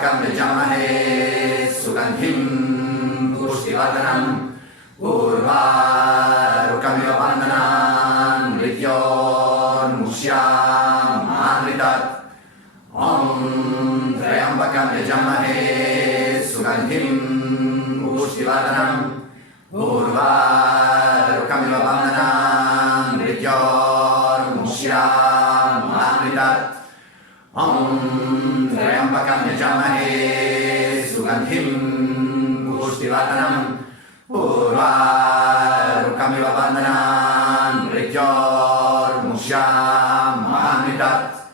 Trayambakam Yajamahe Sugandhim Pushtivardanam Urvarukamiva Bandhanam Mrityor Mushyam Amritat Om Trayambakam Yajamahe Sugandhim Pushtivardanam Urvarukamiva Bandhanam Mrityor Mushyam Amritat Om Trayambakam Yajamahe Sugandhim Pushtivardanam Urvarukamiva Bandhanam Mrityor Mushyam Amritat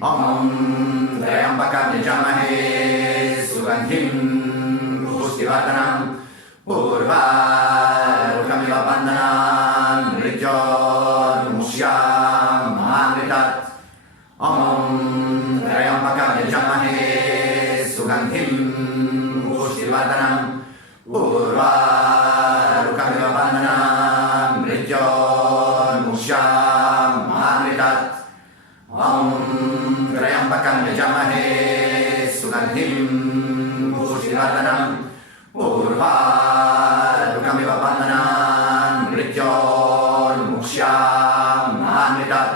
Om Trayambakam Yajamahe Sugandhim Pushtivardanam Urvarukamiva Bandhanam Mrityor Mushyam Amritat Om Trayambakam Yajamahe Sugandhim Pushtivardanam Urvarukamiva Bandhanam Mrityor Mushyam Amritat Om Trayambakam Yajamahe Sugandhim Pushtivardanam Urvarukamiva Bandhanam Mrityor Mushyam Amritat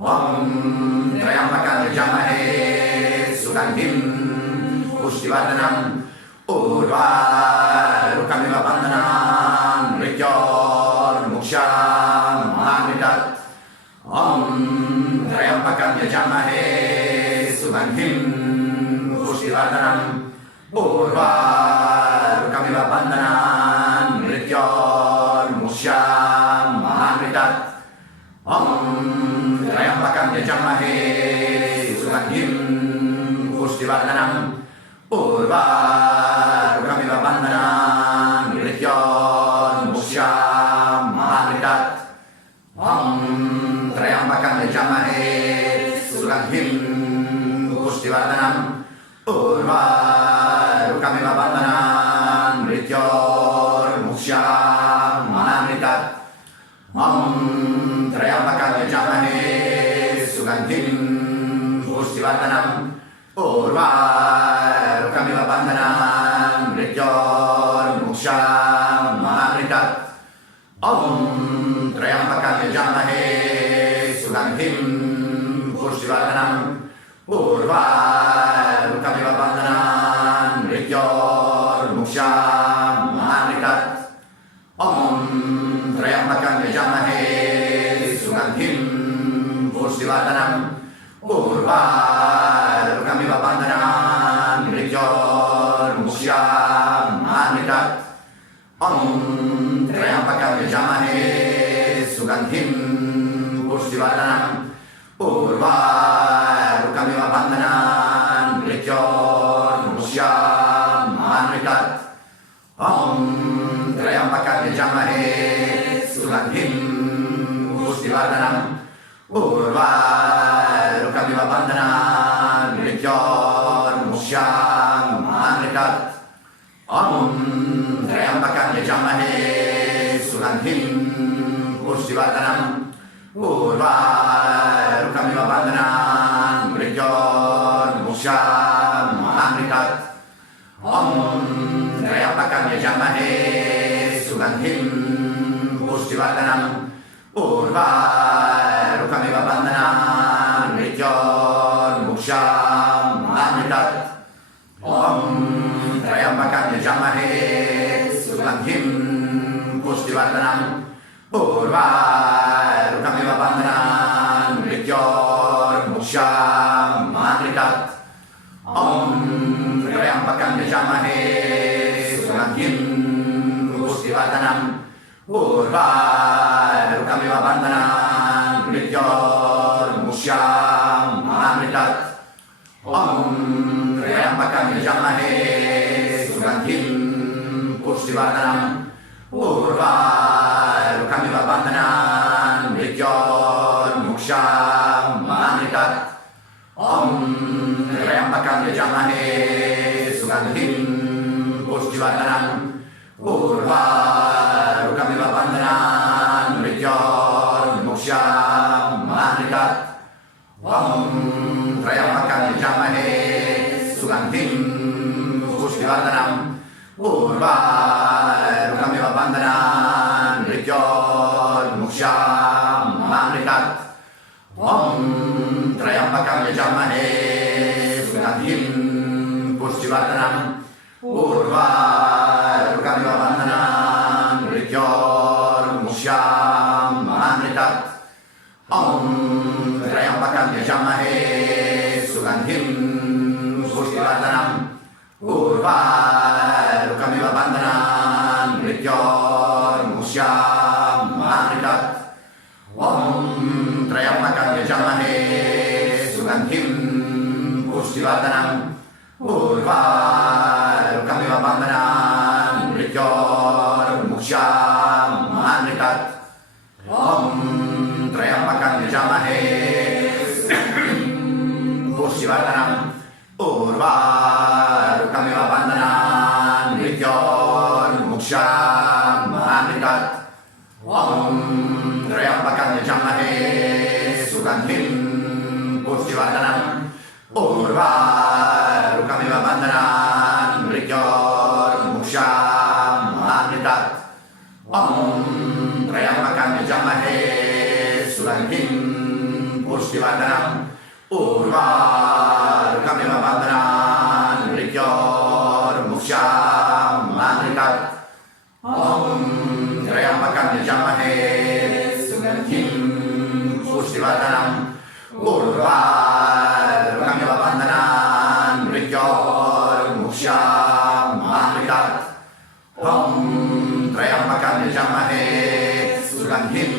Om Trayambakam Yajamahe Sugandhim Pushtivardanam Urvarukamiva Bandhanam Mrityor Mushyam Amritat Om Trayambakam Yajamahe Sugandhim Pushtivardanam Urvarukamiva Bandhanam Mrityor Mushyam Amritat Om Trayambakam Yajamahe Sugandhim Pushtivardanam Urvarukamiva Bandhanam Mrityor Mushyam Amritat Om Trayambakam Yajamahe Sugandhim Pushtivardanam Urvarukamiva Bandhanam Mrityor Mushyam Amritat Om Trayambakam Yajamahe Sugandhim Pushtivardanam Urvarukamiva Bandhanam Mrityor Mushyam Amritat Om Trayambakam Yajamahe Sugandhim Pushtivardanam Urvarukamiva Bandhanam Mrityor Mushyam Amritat Om Trayambakam Yajamahe Sugandhim Pushtivardanam Urvarukamiva Bandhanam Mrityor Mushyam Amritat Om Trayambakam Yajamahe Sugandhim Pushtivardanam Urvarukamiva Bandhanam Mrityor Mushyam Amritat Om Trayambakam Yajamahe Sugandhim Pushtivardanam Urvarukamiva Bandhanam Mrityor Mushyam Amritat Om Trayambakam Yajamahe Sugandhim Pushtivardanam Urvarukamiva Bandhanam Mrityor Mushyam Amritat Om Trayambakam Yajamahe Sugandhim Pushtivardanam Urvarukamiva Bandhanam Mrityor Mushyam Amritat Om Trayambakam Yajamahe Sugandhim Pushtivardanam Urvarukamiva Bandhanam Mrityor Mushyam Amritat Om Trayambakam Yajamahe Sugandhim Pushtivardanam Urvarukamiva Bandhanam Mrityor Mushyam Amritat Om Trayambakam Yajamahe Sugandhim Pushtivardanam Urvarukamiva Bandhanam Mrityor Mushyam Amritat Om Trayambakam Yajamahe Sugandhim Pushtivardanam Urvarukamiva Bandhanam Mrityor Mushyam Amritat Om Trayambakam Yajamahe Sugandhim Pushtivardhanam Urvarukamiva Bandhanan Mrityor Muksham Amritat Om Trayambakam Yajamahe Sugandhim Pushtivardhanam Urvarukamiva Bandhanan Mrityor Muksham Amritat Om Trayambakam Yajamahe Sugandhim Pushtivardhanam Urvarukamiva Bandhanan Mrityor Muksham Amritat Om Trayambakam Yajamahe Sugandhim Pushtivardhanam Urvarukamiva Bandhanan Mrityor Muksham Amritat Om Trayambakam Yajamahe Pushtivardhanam Urvarukamiva Bandhanan Mrityor Muksham Amritat Om Trayambakam Yajamahe Sugandhim Pushtivardhanam Urvarukamiva Bandhanan Mrityor Muksham Amritat Om Trayambakam Yajamahe Sugandhim Pushtivardhanam Urvarukamiva Bandhanan Mrityor Muksham Amritat Om Trayambakam Yajamahe Sugandhim Pushtivardhanam Urvarukamiva Bandhanan Mrityor Muksham Amritat Om Trayambakam Yajamahe Sugandhim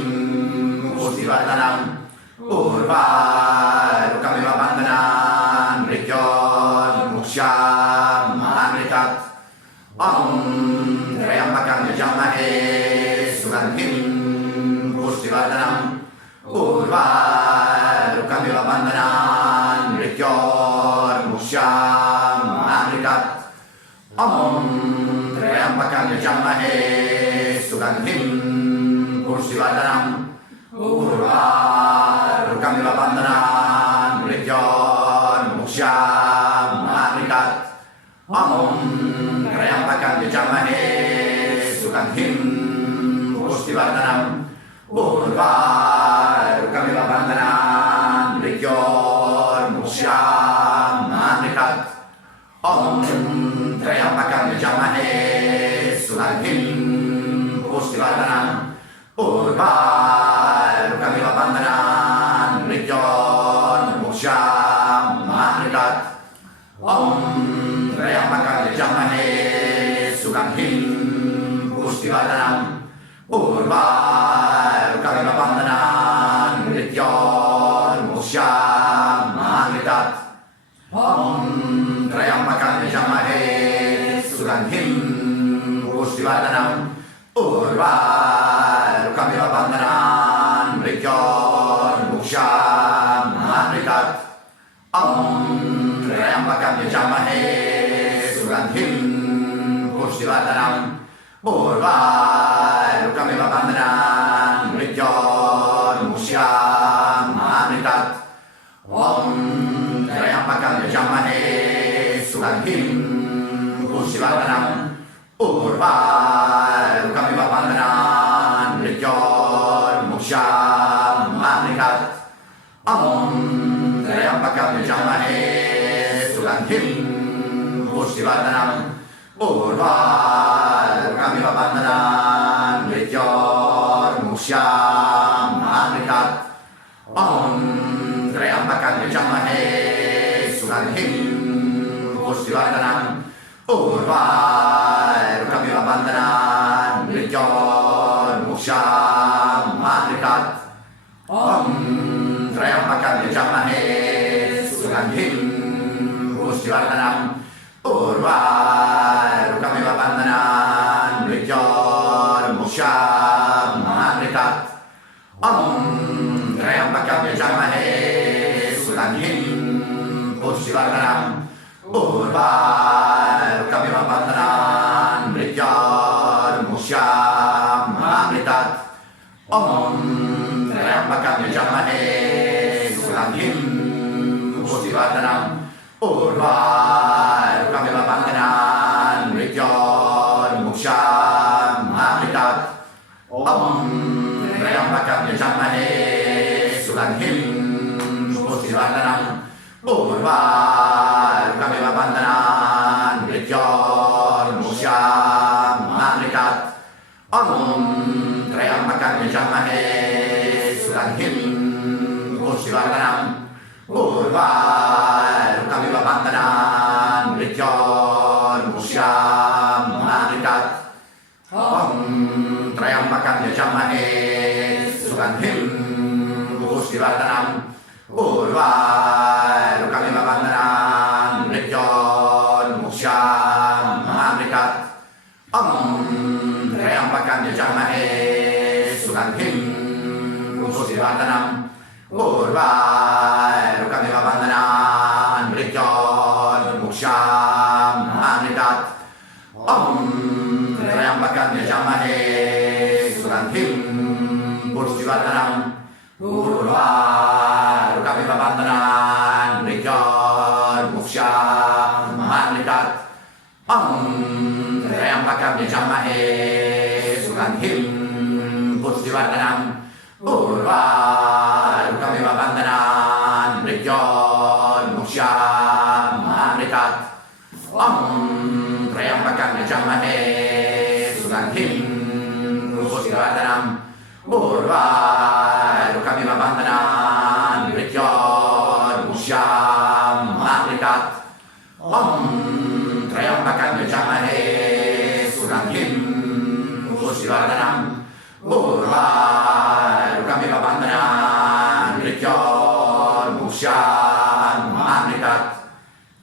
Pushtivardhanam Urvarukamiva Bandhanan Mrityor Muksham Amritat Om Trayambakam Yajamahe Sugandhim Pushtivardhanam Urvarukamiva Bandhanan Mrityor Muksham Amritat Om Trayambakam Yajamahe Sugandhim Pushtivardhanam Urvarukamiva Bandhanan Mrityor Muksham Amritat Om Trayambakam Yajamahe Sugandhim Pushtivardhanam Urvarukamiva Bandhanan Mrityor Muksham Amritat Om Trayambakam Yajamahe Sugandhim Pushtivardhanam Urvarukamiva Bandhanan Mrityor Muksham Amritat Om Trayambakam Yajamahe Sugandhim Pushtivardhanam Urvarukamiva Bandhanan Mrityor Muksham Amritat Om Trayambakam Yajamahe Sugandhim Pushtivardhanam Urvarukamiva Bandhanan Mrityor Muksham Amritat Om Trayambakam Yajamahe Sugandhim Pushtivardhanam Urvarukamiva Bandhanan Mrityor Muksham Amritat Om Trayambakam Yajamahe Sugandhim Pushtivardhanam Urvarukamiva Bandhanan Mrityor Muksham Amritat Om Trayambakam Yajamahe Sugandhim Pushtivardhanam Urvarukamiva Bandhanan Mrityor Muksham Amritat Om Trayambakam Yajamahe Sugandhim Pushtivardhanam Urvarukamiva Bandhanan Mrityor Muksham Amritat Om Trayambakam Yajamahe Sugandhim Pushtivardhanam Urvarukamiva Bandhanan Mrityor Muksham Amritat Om Trayambakam Yajamahe Sugandhim Pushtivardhanam Urvarukamiva Bandhanan Mrityor Muksham Amritat Om Trayambakam Yajamahe Sugandhim Pushtivardhanam Urvarukamiva Urvarukamiva Bandhanan Mrityormukshaam Amritat Om Trayambakam Yajamahe Suganthim Pushtivardhanam Urvarukamiva Bandhanan Mrityormukshaam Amritat Om Trayambakam Yajamahe Suganthim Pushtivardhanam Urvarukamiva Bandhanan Mrityormukshaam Amritat Om Trayambakam Yajamahe Suganthim Pushtivardhanam Urvarukamiva Bandhanan Mrityormukshaam Amritat Om Trayambakam Yajamahe Suganthim Pushtivardhanam Urvarukamiva Bandhanan Mrityormukshaam Amritat Om Trayambakam Yajamahe Suganthim Pushtivardhanam Urvarukamiva Bandhanan Mrityormukshaam Amritat Om Trayambakam Yajamahe Suganthim Pushtivardhanam Urvarukamiva Bandhanan Mrityormukshaam Amritat Om Trayambakam Yajamahe Suganthim Pushtivardhanam Urvarukamiva Bandhanan Mrityormukshaam Amritat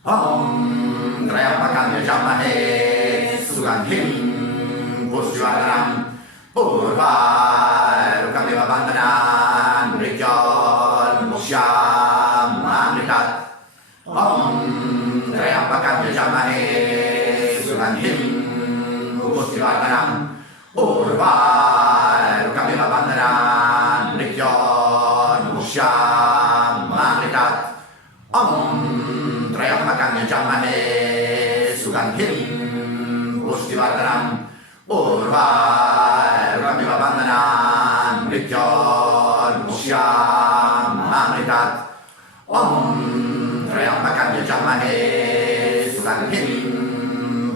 Om Trayambakam Yajamahe Suganthim Pushtivardhanam Urvarukamiva Bandhanan Mrityormukshaam Amritat Om Trayambakam Yajamahe Suganthim Pushtivardhanam Urvarukamiva Bandhanan Mrityormukshaam Amritat Om Trayambakam Yajamahe Suganthim Pushtivardhanam Urvarukamiva Bandhanan Mrityormukshaam Amritat Om Trayambakam Yajamahe Suganthim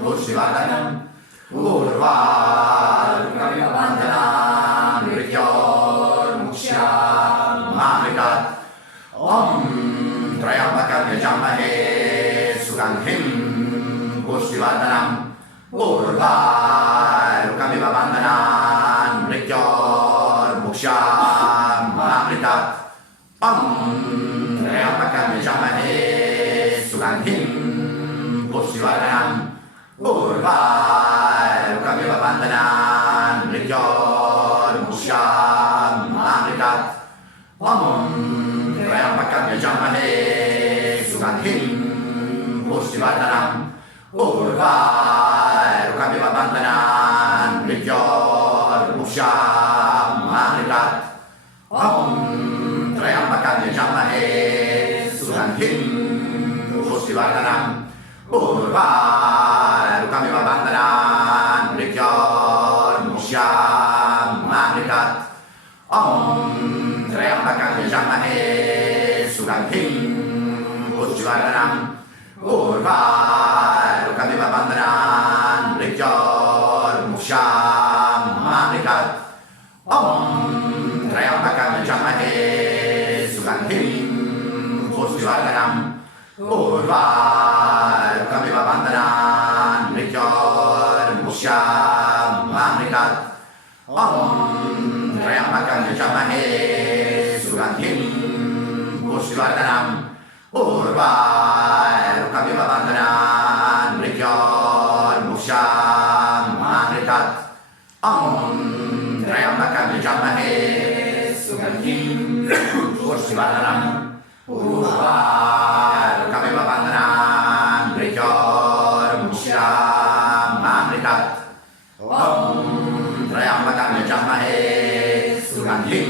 Pushtivardhanam Urvarukamiva Bandhanan Mrityormukshaam Amritat Om Trayambakam Yajamahe Suganthim Pushtivardhanam Urvarukamiva Bandhanan Mrityormukshaam Amritat Om Trayambakam Yajamahe Suganthim Pushtivardhanam Urvarukamiva Bandhanan Mrityormukshaam Amritat Om Trayambakam Yajamahe Suganthim Pushtivardhanam Urvarukamiva Bandhanan Mrityormukshaam Amritat Om Trayambakam Yajamahe Suganthim Pushtivardhanam Urvarukamiva Bandhanan Mrityormukshaam Amritat Om Trayambakam Yajamahe Suganthim Pushtivardhanam Urvarukamiva Bandhanan Mrityormukshaam Amritat Om Trayambakam Yajamahe Suganthim Pushtivardhanam Urvarukamiva Bandhanan Mrityormukshaam Amritat Om Trayambakam Yajamahe Suganthim Pushtivardhanam Urvarukamiva Bandhanan Mrityormukshaam Amritat Om Trayambakam Yajamahe Suganthim Pushtivardhanam Urvarukamiva Bandhanan Mrityormukshaam Amritat Om Trayambakam Yajamahe Suganthim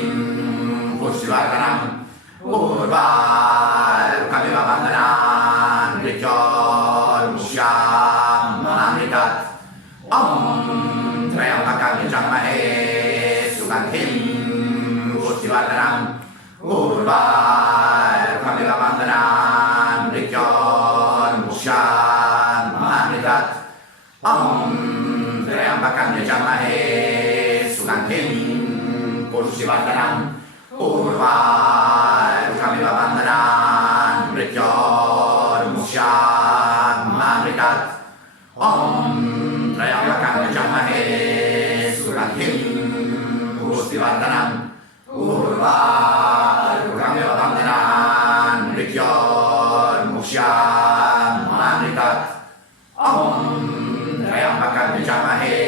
Pushtivardhanam Urvarukamiva Bandhanan Pustivardhanam Urvarukamiva Bandhanam Mrityormukshan Mamritat Om Trayambakam Yajamahe Sugandhim Pustivardhanam Urvarukamiva Bandhanam Mrityormukshan Mamritat Om Trayambakam Yajamahe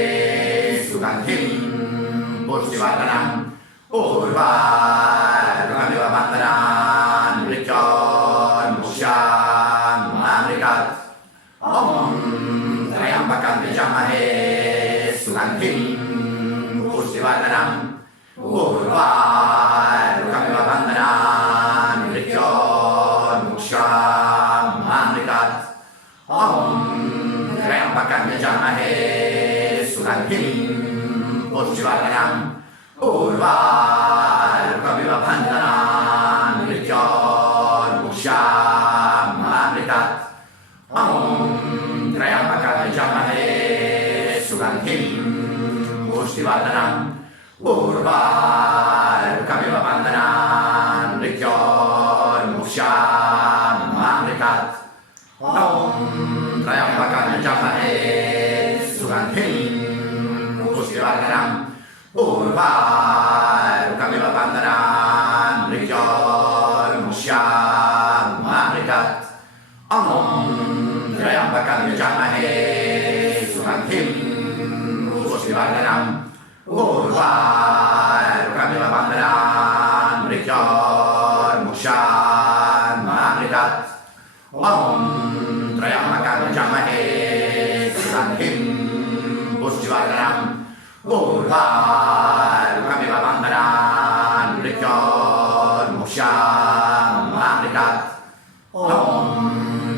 Sugandhim Pustivardhanam Urvarukamiva Bandhanam Mrityormukshan Mamritat Om Trayambakam Yajamahe Sugandhim Pustivardhanam Urvarukamiva Bandhanam Mrityormukshan Mamritat Om Trayambakam Yajamahe Sugandhim Pustivardhanam Urvarukamiva Bandhanam Mrityormukshan Mamritat Om Trayambakam Yajamahe Sugandhim Pustivardhanam Urvarukamiva Bandhanam Mrityormukshan Mamritat Om Trayambakam Yajamahe Sugandhim Pustivardhanam Urvarukamiva Bandhanam Mrityormukshan Mamritat Om Trayambakam Yajamahe Sugandhim Pustivardhanam Urvarukamiva Bandhanam Mrityormukshan Mamritat Om Trayambakam Yajamahe Sugandhim Pustivardhanam Urvarukamiva Bandhanam Mrityormukshan Mamritat Om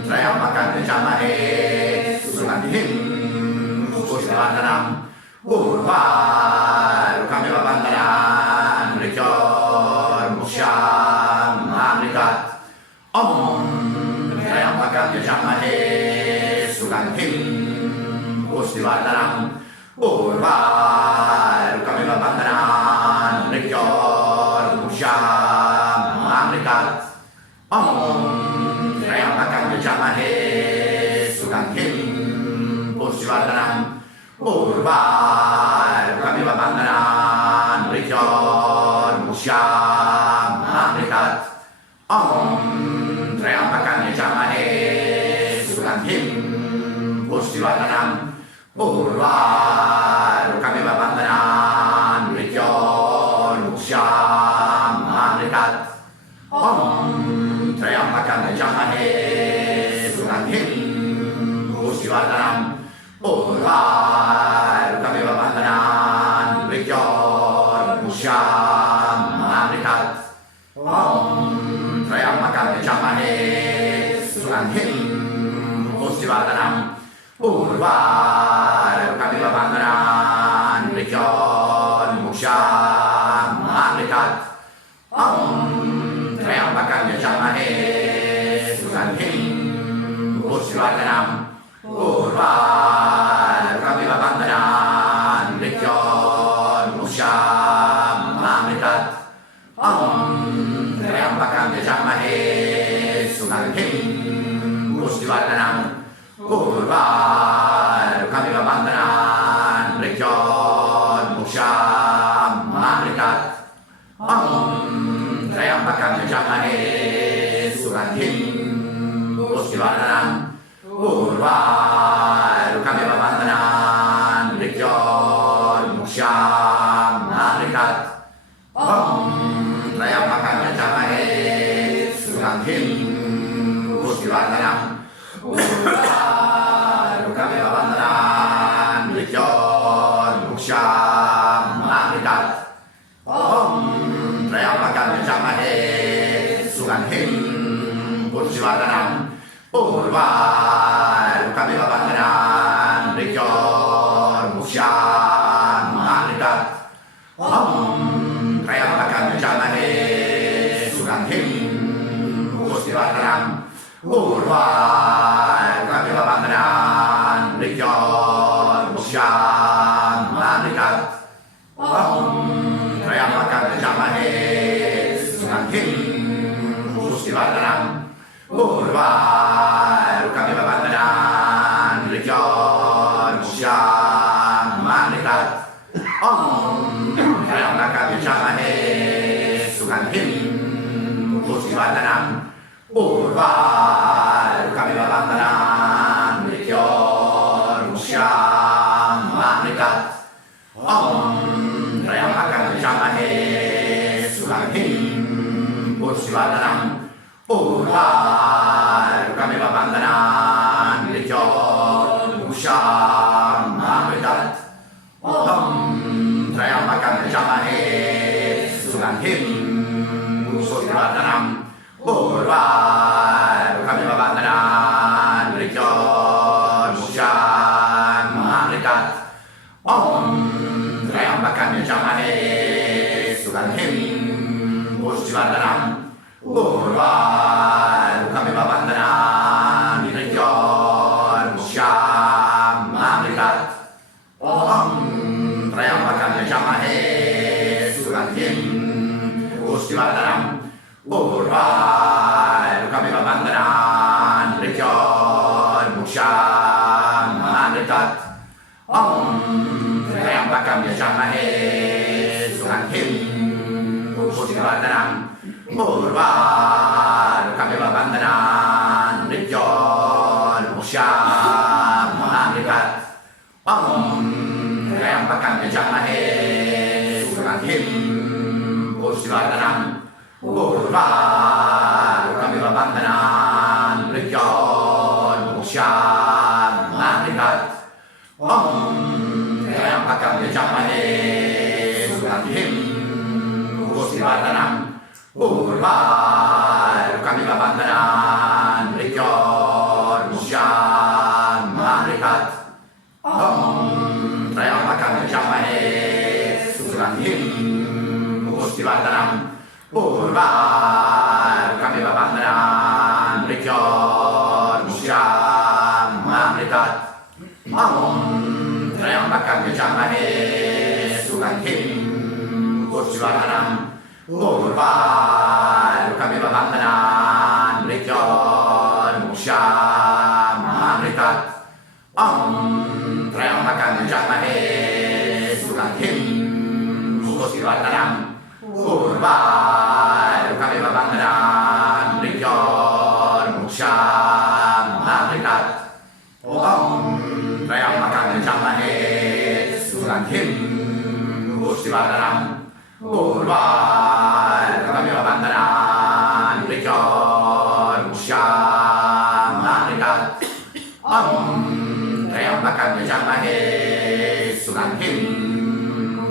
Trayambakam Yajamahe Sugandhim Pustivardhanam Urvarukamiva Bandhanam Mrityormukshan Mamritat Om Trayambakam Yajamahe Sugandhim Pustivardhanam Urvarukamiva Bandhanam Mrityormukshan Mamritat Om Trayambakam Yajamahe Sugandhim Pustivardhanam Urvarukamiva Bandhanam Mrityormukshan Mamritat Om Trayambakam Yajamahe Sugandhim Pustivardhanam Urvarukamiva Bandhanam Mrityormukshan Mamritat Om Trayambakam Yajamahe Sugandhim Pustivardhanam Urvarukamiva Bandhanam Mrityormukshan Mamritat Om Trayambakam Yajamahe Sugandhim Pustivardhanam Urvarukamiva Bandhanam Mrityormukshan Mamritat Om Trayambakam Yajamahe Sugandhim Pustivardhanam Urvarukamiva Bandhanam Mrityormukshan Mamritat Om Trayambakam Yajamahe Sugandhim Pustivardhanam Urvarukamiva Bandhanam Mrityormukshan Mamritat Om Trayambakam Yajamahe Sugandhim Pustivardhanam Urvarukamiva Bandhanam Mrityormukshan Mamritat Om Trayambakam Yajamahe Sugandhim Pustivardhanam Urvarukamiva Bandhanam Mrityormukshan Mamritat Om Trayambakam Yajamahe Sugandhim Pustivardhanam Urvarukamiva Bandhanam Mrityormukshan Mamritat Om Trayambakam Yajamahe Sugandhim Pustivardhanam Urvarukamiva Bandhanam Mrityormukshan Mamritat Om Trayambakam Yajamahe Kameva Bandanan Rikyo Usham Amritat Om Trayambakam Yajamahe Sugantim Pustivardanam Kameva Bandanan Rikyo Usham Amritat Om Trayambakam Yajamahe Sugantim Pustivardanam Kameva Bandanan Rikyo Usham Amritat Om Trayambakam Yajamahe Sugantim Pustivardanam Kameva Bandanan Rikyo Usham Amritat Om Trayambakam Yajamahe Sugantim Pustivardanam Kameva Bandanan Rikyo Usham Amritat Om Trayambakam Yajamahe Sugantim Pustivardanam Kameva Bandanan Rikyo Usham Amritat Om Trayambakam Yajamahe Sugantim Pustivardanam Kameva Bandanan Rikyo Usham Amritat Om Trayambakam Yajamahe Sugantim Pustivardanam Kameva Bandanan Rikyo Usham Amritat Om Trayambakam Yajamahe Sugantim Pustivardanam Kameva Bandanan Rikyo Usham Amritat Om Trayambakam Yajamahe Sugantim Pustivardanam Kameva Bandanan Rikyo Usham Amritat Om Trayambakam Yajamahe Sugantim Pustivardanam Kameva Bandanan Rikyo Usham Amritat Om Trayambakam Yajamahe Sugantim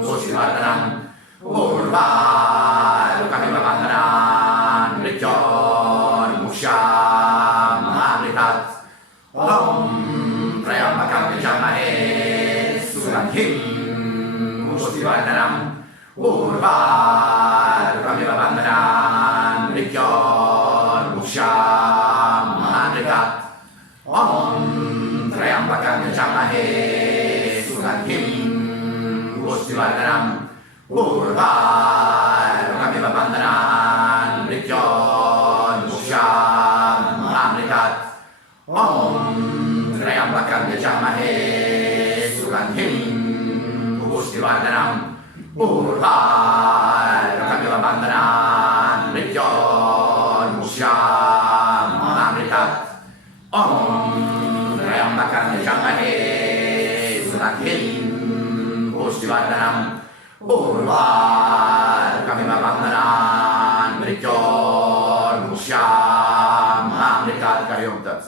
Pustivardanam Kameva Bandanan Rikyo Usham Amritat Om Trayambakam Yajamahe Sugantim Pustivardanam Kameva Bandanan Rikyo Usham Amritat Om Trayambakam Yajamahe Sugantim Pustivardanam Kameva Bandanan Rikyo Usham Amritat Om Trayambakam Yajamahe Sugantim Pustivardanam Kameva Bandanan Rikyo Usham Amritat Om Trayambakam Yajamahe Sugantim Pustivardanam Kameva Bandanan Rikyo Usham Amritat Karyom Tat